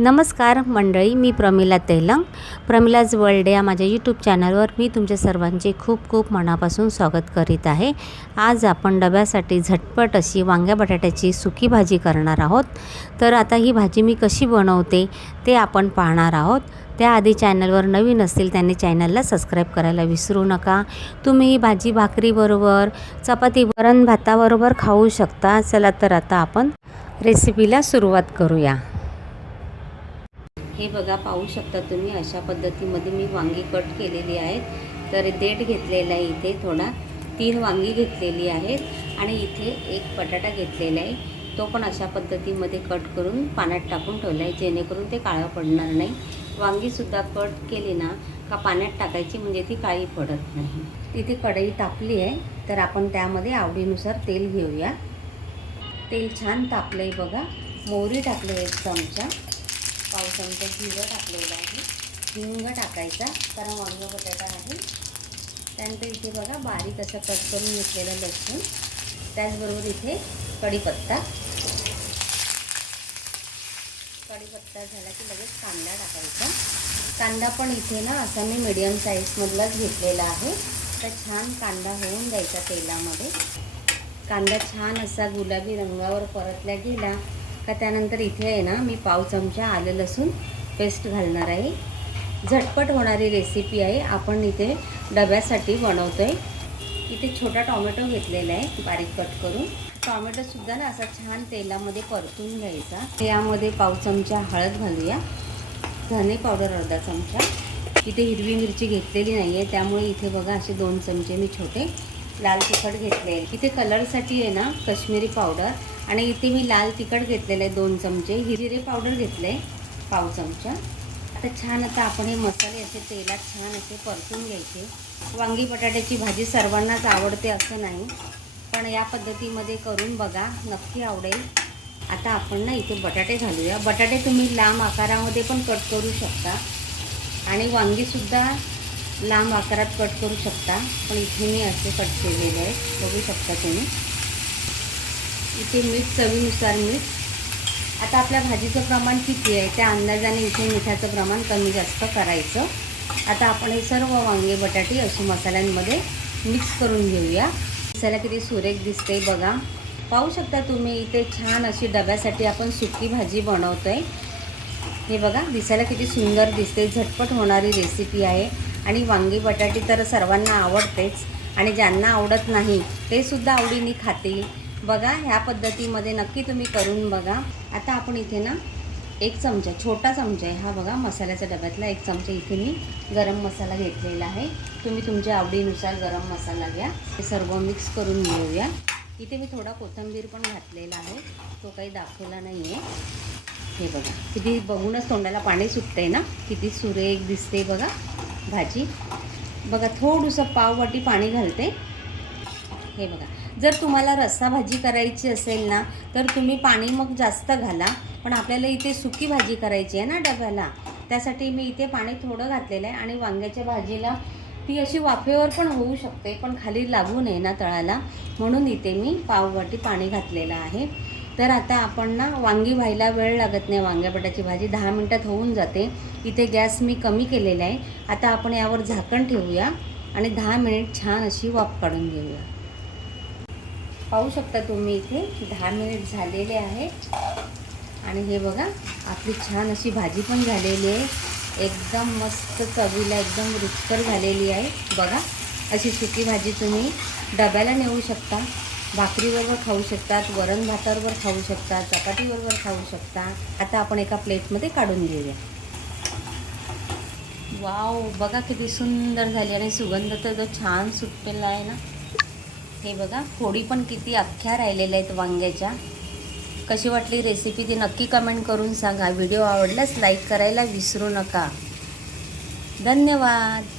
नमस्कार मंडळी मी प्रमिला तेलंग. प्रमिलाज वर्ल्ड या माझ्या यूट्यूब चॅनलवर मी तुमच्या सर्वांचे खूप खूप मनापासून स्वागत करीत आहे. आज आपण डब्यासाठी झटपट अशी वांग्या बटाट्याची सुकी भाजी करणार आहोत. तर आता ही भाजी मी कशी बनवते ते आपण पाहणार आहोत. त्याआधी चॅनलवर नवीन असतील त्यांनी चॅनलला सबस्क्राईब करायला विसरू नका. तुम्ही ही भाजी भाकरीबरोबर चपाती वरण भाताबरोबर खाऊ शकता. चला तर आता आपण रेसिपीला सुरुवात करूया. हे बघा पाहू शकता तुम्ही अशा पद्धतीमध्ये मी वांगी कट केलेली आहेत. तर देठ घेतलेला आहे इथे थोडा. तीन वांगी घेतलेली आहेत आणि इथे एक बटाटा घेतलेला आहे. तो पण अशा पद्धतीमध्ये कट करून पाण्यात टाकून ठेवला आहे जेणेकरून ते काळं पडणार नाही. वांगीसुद्धा कट केली ना का पाण्यात टाकायची म्हणजे ती काळी पडत नाही. तिथे कढई तापली आहे तर आपण त्यामध्ये आवडीनुसार तेल घेऊया. तेल छान तापलं आहे बघा. मोहरी टाकलं एक चमचा. पावसामध्ये जिरं टाकलेलं आहे. हिंग टाकायचा कारण वांग बटाटा आहे. त्यानंतर इथे बघा बारीक असं कट करून घेतलेलं लसूण. त्याचबरोबर इथे कढीपत्ता. कढीपत्ता झाला की लगेच कांदा टाकायचा. कांदा पण इथे ना असा मी मिडियम साईजमधलाच घेतलेला आहे. तर छान कांदा होऊन द्यायचा तेलामध्ये. कांदा छान असा गुलाबी रंगावर परतल्या गेला. का त्यानंतर इथे आहे ना मी पाव चमचा आलं लसूण पेस्ट घालणार आहे. झटपट होणारी रेसिपी आहे. आपण इथे डब्यासाठी बनवतो आहे इथे छोटा टॉमॅटो घेतलेला आहे बारीक कट करून. टॉमॅटोसुद्धा ना असा छान तेलामध्ये परतून घ्यायचा. यामध्ये पाव चमचा हळद घालूया. धने पावडर अर्धा चमचा. इथे हिरवी मिरची घेतलेली नाही आहे त्यामुळे इथे बघा असे दोन चमचे मी छोटे लाल तिखट घेतले. आहे इथे कलरसाठी आहे ना कश्मीरी पावडर. आणि इथे मी लाल तिखट घेतलेलं आहे दोन चमचे. हिरे पावडर घेतले पाव चमचा. आता छान आता आपण हे मसाले असे तेलात छान असे परतून घ्यायचे. वांगी बटाट्याची भाजी सर्वांनाच आवडते असं नाही. पण या पद्धतीमध्ये करून बघा नक्की आवडेल. आता आपण ना इथे बटाटे घालूया. बटाटे तुम्ही लांब आकारामध्ये पण कट करू शकता. आणि वांगीसुद्धा लांब आकारात कट करू शकता पण इथे मी असे कट केलेले आहेत. बघू शकता तुम्ही. इथे मीठ चवीनुसार मीठ. आता आपल्या भाजीचं प्रमाण किती आहे? त्या अंदाजाने इथे मिठाचं प्रमाण कमी जास्त करायचं. आता आपण हे सर्व वांगे बटाटे अशी मसाल्यांमध्ये मिक्स करून घेऊया. मसाला किती सुरेख दिसते बघा. पाहू शकता तुम्ही इथे छान अशी डब्यासाठी आपण सुकी भाजी बनवतो आहे हे बघा दिसायला किती सुंदर दिसते झटपट होणारी रेसिपी आहे. आणि वांगी बटाटे तर सर्वांना आवडतेच आणि ज्यांना आवडत नाही ते सुद्धा आवडीने खातील. बघा ह्या पद्धतीमध्ये नक्की तुम्ही करून बघा. आता आपण इथे ना एक चमचा छोटा चमचा आहे हा बघा मसाल्याच्या डब्यातला एक चमचा इथे मी गरम मसाला घेतलेला आहे. तुम्ही तुमच्या आवडीनुसार गरम मसाला घ्या. हे सर्व मिक्स करून घेऊया. इथे मी थोडा कोथिंबीर पण घातलेला आहे. तो काही दाखवला नाही आहे हे बघा किती बघूनच तोंडाला पाणी सुटते ना? किती सुरेख दिसते बघा. भाजी. बघा थोडंसं पाववाटी पाणी घालते. हे बघा जर तुम्हाला रस्सा भाजी करायची असेल ना तर तुम्ही पाणी मग जास्त घाला. पण आपल्याला इथे सुकी भाजी करायची आहे ना डब्याला. त्यासाठी मी इथे पाणी थोडं घातलेलं आहे आणि वांग्याच्या भाजीला ती अशी वाफेवर पण होऊ शकते पण खाली लागू नये ना तळाला. म्हणून इथे मी पाववाटी पाणी घातलेलं आहे. तर आता आपण ना वांगी व्हायला वेळ लागत नाही वांग्या बटाची भाजी. दहा मिनटात होऊन जाते. इथे गॅस मी कमी केलेला आहे. आता आपण यावर झाकण ठेवूया आणि दहा मिनिट छान अशी वाफ काढून घेऊया. पाहू शकता तुम्ही इथे दहा मिनिट झालेले आहे आणि हे बघा आपली छान अशी भाजी पण झालेली आहे. एकदम मस्त चवीला एकदम रुचकर झालेली आहे. बघा अशी सुकी भाजी तुम्ही डब्याला नेऊ शकता. भाकरीबरोबर खाऊ शकतात वरण भाताबरोबर खाऊ शकता चपातीबरोबर खाऊ शकता आता आपण एका प्लेटमध्ये काढून घेऊया. वाव बघा किती सुंदर झाली आणि सुगंध तर तो छान सुटलेला आहे ना. हे बघा फोडी पण किती अख्ख्या राहिलेल्या आहेत वांग्याच्या. कशी वाटली रेसिपी ती नक्की कमेंट करून सांगा. व्हिडिओ आवडल्यास लाईक करायला विसरू नका. धन्यवाद.